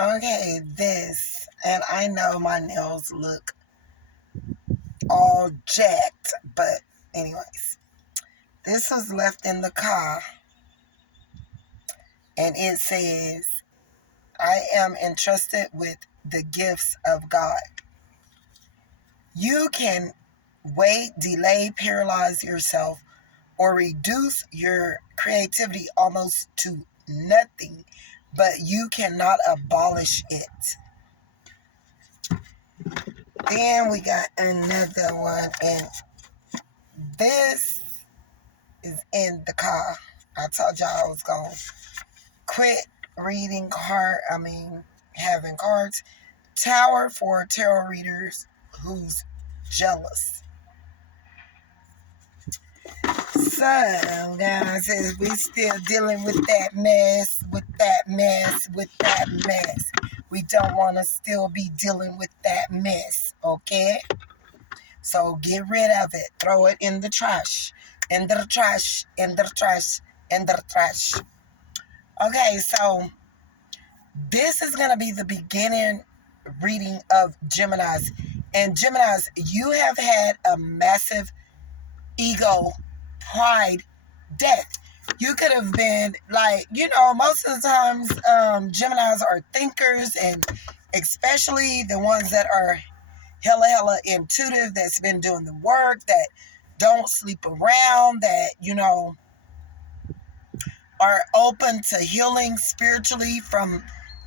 Okay, this, and I know my nails look all jacked, but anyways, this was left in the car, and it says, I am entrusted with the gifts of God. You can wait, delay, paralyze yourself, or reduce your creativity almost to nothing, but you cannot abolish it. Then we got another one, and this is in the car. I told y'all I was going to quit reading having cards. Tower for tarot readers who's jealous. So, guys, as we still dealing with that mess, we don't want to still be dealing with that mess, okay? So get rid of it. Throw it in the trash. In the trash, in the trash, in the trash. Okay, so this is going to be the beginning reading of Gemini's. And Gemini's, you have had a massive ego, pride, death. You could have been like, most of the times Geminis are thinkers, and especially the ones that are hella intuitive, that's been doing the work, that don't sleep around, that, are open to healing spiritually from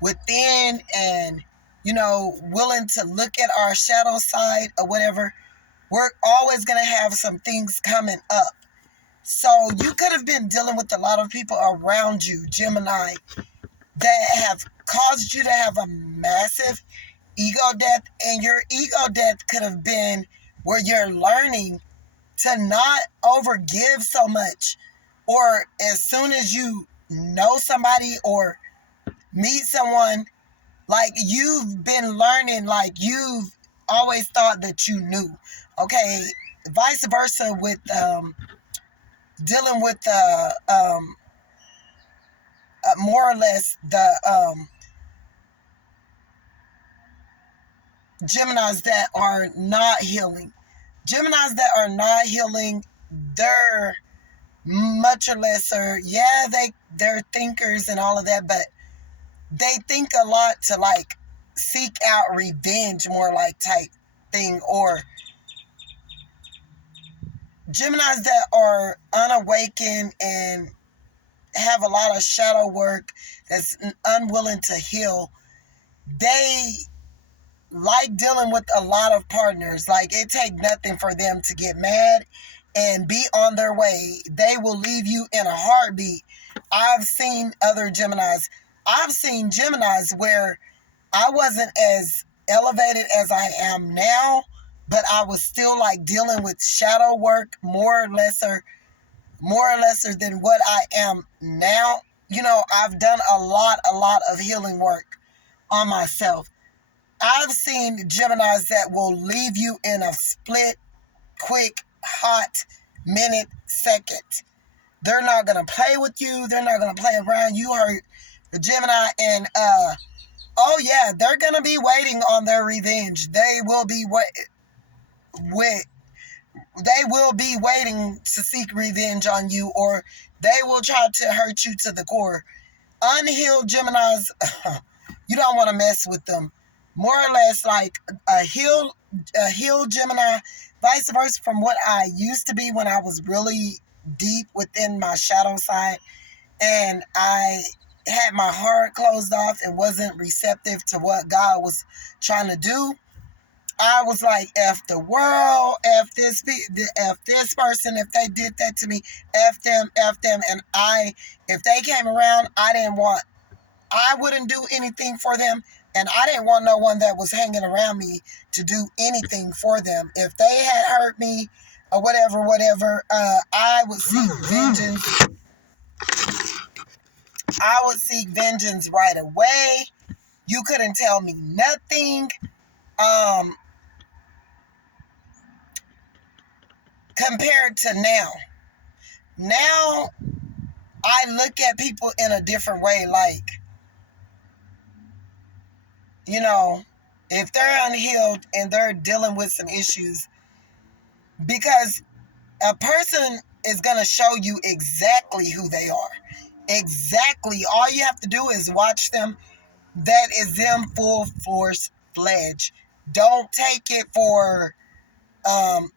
within, and, willing to look at our shadow side or whatever. We're always going to have some things coming up. So you could have been dealing with a lot of people around you, Gemini, that have caused you to have a massive ego death. And your ego death could have been where you're learning to not overgive so much. Or as soon as you know somebody or meet someone, like you've been learning, like you've always thought that you knew. Okay, vice versa with dealing with more or less the Geminis that are not healing. Geminis that are not healing, they're much or lesser. Yeah, they're thinkers and all of that, but they think a lot to like seek out revenge, more like type thing. Or Geminis that are unawakened and have a lot of shadow work, that's unwilling to heal. They like dealing with a lot of partners. Like it take nothing for them to get mad and be on their way. They will leave you in a heartbeat. I've seen other Geminis. I've seen Geminis where I wasn't as elevated as I am now, but I was still like dealing with shadow work more or lesser than what I am now. I've done a lot of healing work on myself. I've seen Geminis that will leave you in a split, quick, hot minute, second. They're not going to play with you. They're not going to play around. You heard the Gemini, and oh yeah, they're going to be waiting on their revenge. They will be waiting to seek revenge on you, or they will try to hurt you to the core. Unhealed Geminis, you don't want to mess with them. More or less like a healed Gemini, vice versa from what I used to be when I was really deep within my shadow side, and I had my heart closed off and wasn't receptive to what God was trying to do. I was like, F the world, F this person, if they did that to me, F them, and if they came around, I wouldn't do anything for them, and I didn't want no one that was hanging around me to do anything for them. If they had hurt me or whatever, I would seek vengeance. I would seek vengeance right away. You couldn't tell me nothing. Compared to now. Now, I look at people in a different way. Like, if they're unhealed and they're dealing with some issues, because a person is going to show you exactly who they are. Exactly. All you have to do is watch them. That is them full force fledged. Don't take it for um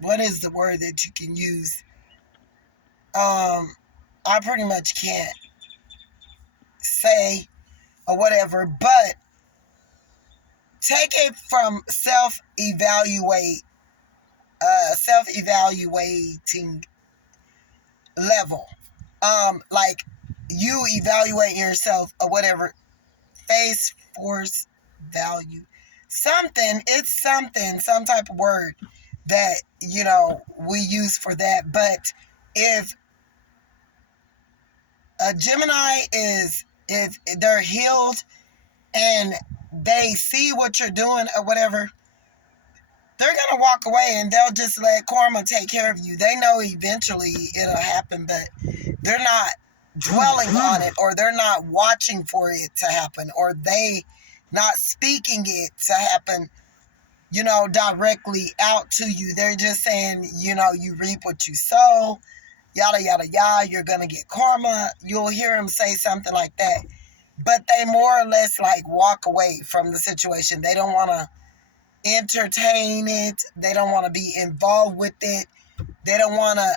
what is the word that you can use? I pretty much can't say or whatever, but take it from self-evaluating level. Like you evaluate yourself or whatever, face, force, value. Some type of word that, we use for that. But if a Gemini if they're healed and they see what you're doing or whatever, they're going to walk away and they'll just let karma take care of you. They know eventually it'll happen, but they're not dwelling on it, or they're not watching for it to happen, or they not speaking it to happen, directly out to you. They're just saying, you reap what you sow, yada, yada, yada, you're going to get karma. You'll hear them say something like that. But they more or less like walk away from the situation. They don't want to entertain it. They don't want to be involved with it. They don't want to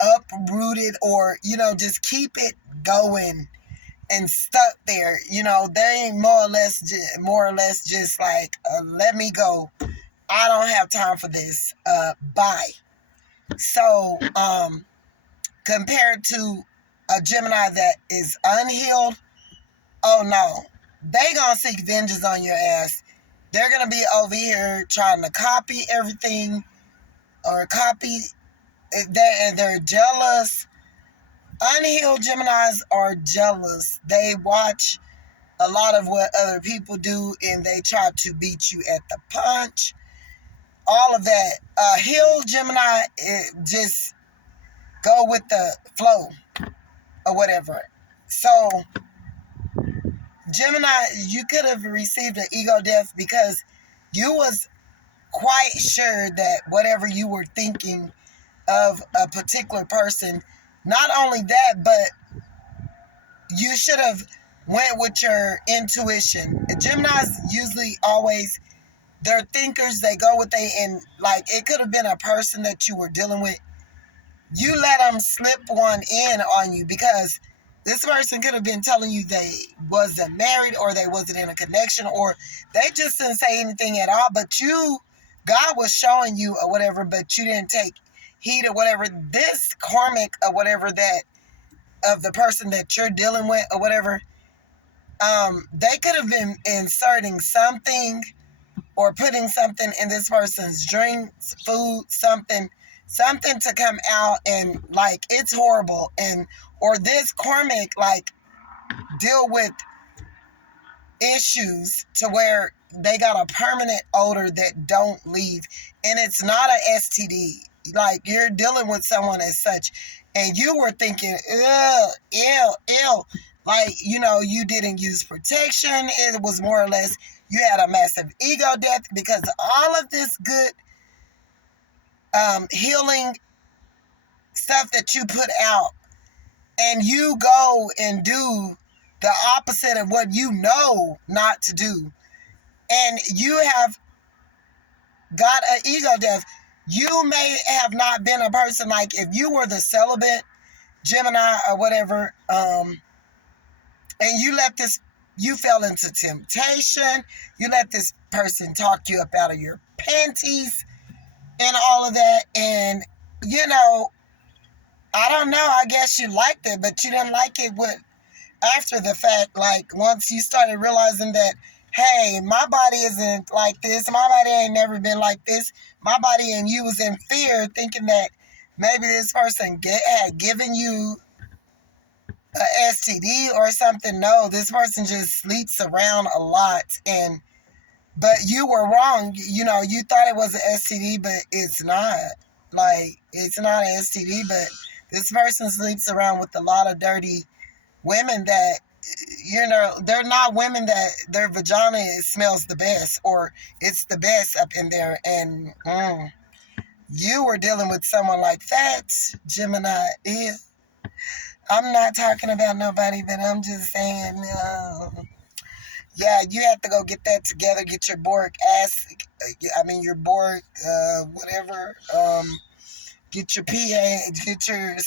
uproot it or, just keep it going and stuck there. They ain't more or less just like, let me go. I don't have time for this. Bye. So, compared to a Gemini that is unhealed, oh no, they gonna seek vengeance on your ass. They're gonna be over here trying to copy everything or copy that, and they're jealous. Unhealed Geminis are jealous. They watch a lot of what other people do and they try to beat you at the punch. All of that. Healed Gemini, just go with the flow or whatever. So, Gemini, you could have received an ego death because you was quite sure that whatever you were thinking of a particular person, not only that, but you should have went with your intuition. Geminis usually always, they're thinkers. They go with and like it could have been a person that you were dealing with. You let them slip one in on you because this person could have been telling you they wasn't married or they wasn't in a connection or they just didn't say anything at all. But God was showing you or whatever, but you didn't take heed or whatever. This karmic or whatever that of the person that you're dealing with or whatever, they could have been inserting something or putting something in this person's drinks, food, something to come out and like it's horrible, and or this karmic like deal with issues to where they got a permanent odor that don't leave, and it's not a STD. Like you're dealing with someone as such, and you were thinking, ugh, ew, like you didn't use protection. It was more or less you had a massive ego death because all of this good healing stuff that you put out, and you go and do the opposite of what you know not to do, and you have got an ego death. You may have not been a person like if you were the celibate Gemini or whatever, and you fell into temptation. You let this person talk you up out of your panties and all of that, and I don't know. I guess you liked it, but you didn't like it after the fact. Like once you started realizing that, hey, my body isn't like this. My body ain't never been like this. My body, and you was in fear, thinking that maybe this person had given you a STD or something. No, this person just sleeps around a lot, but you were wrong. You thought it was an STD, but it's not. Like it's not an STD, but this person sleeps around with a lot of dirty women that they're not women that their vagina smells the best or it's the best up in there. And you were dealing with someone like that, Gemini. Yeah. I'm not talking about nobody, but I'm just saying, yeah, you have to go get that together. Get your Borg ass, your Borg, whatever. Get your PA, get your